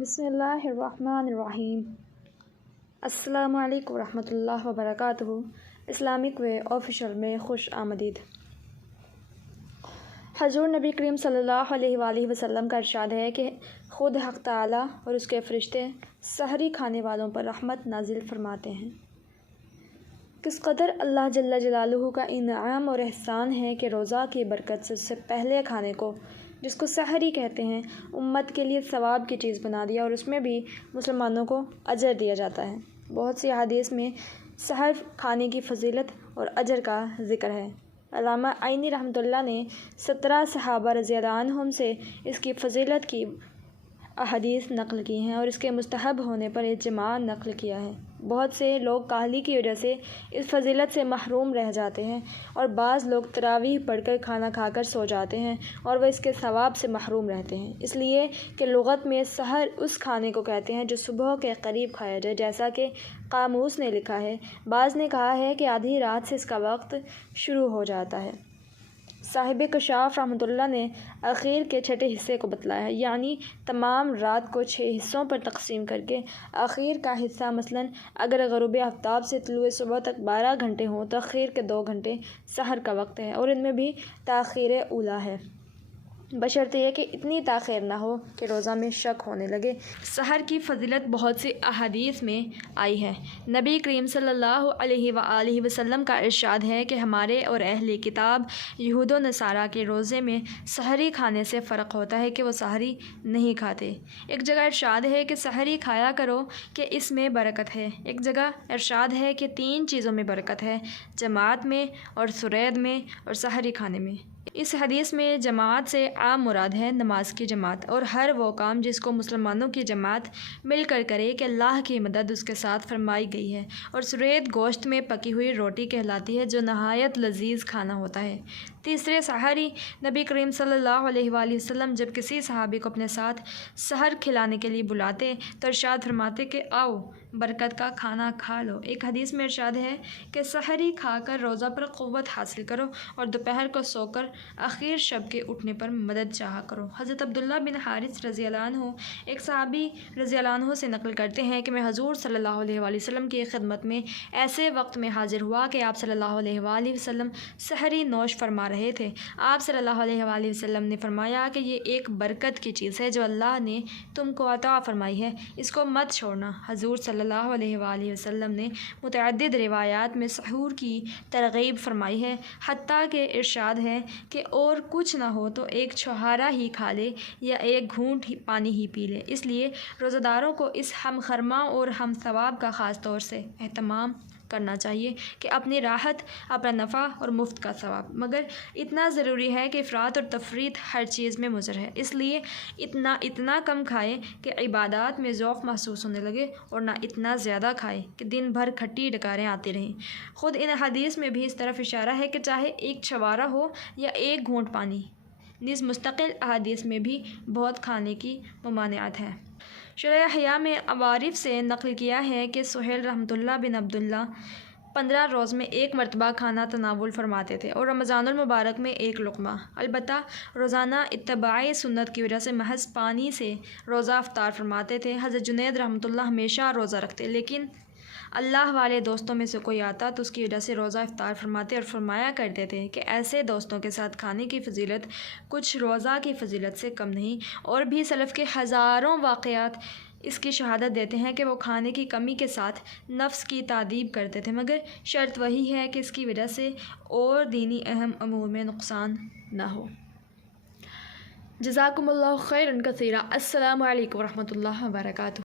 بسم اللہ الرحمن الرحیم۔ السلام علیکم ورحمۃ اللہ وبرکاتہ۔ اسلامک وے آفیشیل میں خوش آمدید۔ حضور نبی کریم صلی اللہ علیہ وآلہ وسلم کا ارشاد ہے کہ خود حق تعالیٰ اور اس کے فرشتے سحری کھانے والوں پر رحمت نازل فرماتے ہیں۔ کس قدر اللہ جل جلالہ کا انعام اور احسان ہے کہ روزہ کی برکت سے اس سے پہلے کھانے کو، جس کو سحری کہتے ہیں، امت کے لیے ثواب کی چیز بنا دیا، اور اس میں بھی مسلمانوں کو اجر دیا جاتا ہے۔ بہت سی احادیث میں سحر کھانے کی فضیلت اور اجر کا ذکر ہے۔ علامہ عینی رحمۃ اللہ نے 17 صحابہ رضی اللہ عنہم سے اس کی فضیلت کی احادیث نقل کی ہیں اور اس کے مستحب ہونے پر اجماع نقل کیا ہے۔ بہت سے لوگ کاہلی کی وجہ سے اس فضیلت سے محروم رہ جاتے ہیں، اور بعض لوگ تراویح پڑھ کر کھانا کھا کر سو جاتے ہیں اور وہ اس کے ثواب سے محروم رہتے ہیں، اس لیے کہ لغت میں سحر اس کھانے کو کہتے ہیں جو صبح کے قریب کھایا جائے، جیسا کہ قاموس نے لکھا ہے۔ بعض نے کہا ہے کہ آدھی رات سے اس کا وقت شروع ہو جاتا ہے۔ صاحب کشاف رحمۃ اللہ نے اخیر کے چھٹے حصے کو بتلایا ہے، یعنی تمام رات کو 6 حصوں پر تقسیم کر کے اخیر کا حصہ، مثلاً اگر غروب آفتاب سے طلوع صبح تک 12 گھنٹے ہوں تو اخیر کے 2 گھنٹے سحر کا وقت ہے، اور ان میں بھی تاخیر اولیٰ ہے، بشرطے یہ کہ اتنی تاخیر نہ ہو کہ روزہ میں شک ہونے لگے۔ سحر کی فضیلت بہت سی احادیث میں آئی ہے۔ نبی کریم صلی اللہ علیہ وآلہ وسلم کا ارشاد ہے کہ ہمارے اور اہل کتاب یہود و نصارہ کے روزے میں سحری کھانے سے فرق ہوتا ہے کہ وہ سحری نہیں کھاتے۔ ایک جگہ ارشاد ہے کہ سحری کھایا کرو کہ اس میں برکت ہے۔ ایک جگہ ارشاد ہے کہ 3 چیزوں میں برکت ہے: جماعت میں، اور سرید میں، اور سحری کھانے میں۔ اس حدیث میں جماعت سے عام مراد ہے نماز کی جماعت، اور ہر وہ کام جس کو مسلمانوں کی جماعت مل کر کرے کہ اللہ کی مدد اس کے ساتھ فرمائی گئی ہے۔ اور سرید گوشت میں پکی ہوئی روٹی کہلاتی ہے جو نہایت لذیذ کھانا ہوتا ہے۔ تیسرے سحری، نبی کریم صلی اللہ علیہ وآلہ وسلم جب کسی صحابی کو اپنے ساتھ سحر کھلانے کے لیے بلاتے تو ارشاد فرماتے کہ آؤ برکت کا کھانا کھا لو۔ ایک حدیث میں ارشاد ہے کہ سحری کھا کر روزہ پر قوت حاصل کرو، اور دوپہر کو سو کر آخر شب کے اٹھنے پر مدد چاہا کرو۔ حضرت عبداللہ بن حارث رضی اللہ عنہ ایک صحابی رضی اللہ عنہ سے نقل کرتے ہیں کہ میں حضور صلی اللہ علیہ وآلہ وسلم کی خدمت میں ایسے وقت میں حاضر ہوا کہ آپ صلی اللہ علیہ وآلہ وسلم سحری نوش فرما رہے تھے۔ آپ صلی اللہ علیہ وآلہ وسلم نے فرمایا کہ یہ ایک برکت کی چیز ہے جو اللہ نے تم کو عطا فرمائی ہے، اس کو مت چھوڑنا۔ حضور صلی اللہ علیہ وآلہ وسلم نے متعدد روایات میں سحور کی ترغیب فرمائی ہے، حتیٰ کہ ارشاد ہے کہ اور کچھ نہ ہو تو ایک چھہارا ہی کھا لے یا ایک گھونٹ پانی ہی پی لے۔ اس لیے روزہ داروں کو اس ہم خرما اور ہم ثواب کا خاص طور سے اہتمام کرنا چاہیے کہ اپنی راحت، اپنا نفع اور مفت کا ثواب، مگر اتنا ضروری ہے کہ افراط اور تفریط ہر چیز میں مضر ہے، اس لیے اتنا کم کھائے کہ عبادات میں ذوق محسوس ہونے لگے، اور نہ اتنا زیادہ کھائے کہ دن بھر کھٹی ڈکاریں آتی رہیں۔ خود ان حدیث میں بھی اس طرف اشارہ ہے کہ چاہے ایک چھوارا ہو یا ایک گھونٹ پانی، نیز مستقل احادیث میں بھی بہت کھانے کی ممانعت ہے۔ شرح احیاء میں عوارف سے نقل کیا ہے کہ سہیل رحمۃ اللہ بن عبداللہ 15 روز میں 1 مرتبہ کھانا تناول فرماتے تھے، اور رمضان المبارک میں 1 لقمہ۔ البتہ روزانہ اتباع سنت کی وجہ سے محض پانی سے روزہ افطار فرماتے تھے۔ حضرت جنید رحمۃ اللہ ہمیشہ روزہ رکھتے، لیکن اللہ والے دوستوں میں سے کوئی آتا تو اس کی وجہ سے روزہ افطار فرماتے، اور فرمایا کرتے تھے کہ ایسے دوستوں کے ساتھ کھانے کی فضیلت کچھ روزہ کی فضیلت سے کم نہیں۔ اور بھی سلف کے ہزاروں واقعات اس کی شہادت دیتے ہیں کہ وہ کھانے کی کمی کے ساتھ نفس کی تادیب کرتے تھے، مگر شرط وہی ہے کہ اس کی وجہ سے اور دینی اہم امور میں نقصان نہ ہو۔ جزاکم اللہ خیرا کثیرا۔ السلام علیکم ورحمۃ اللہ وبرکاتہ۔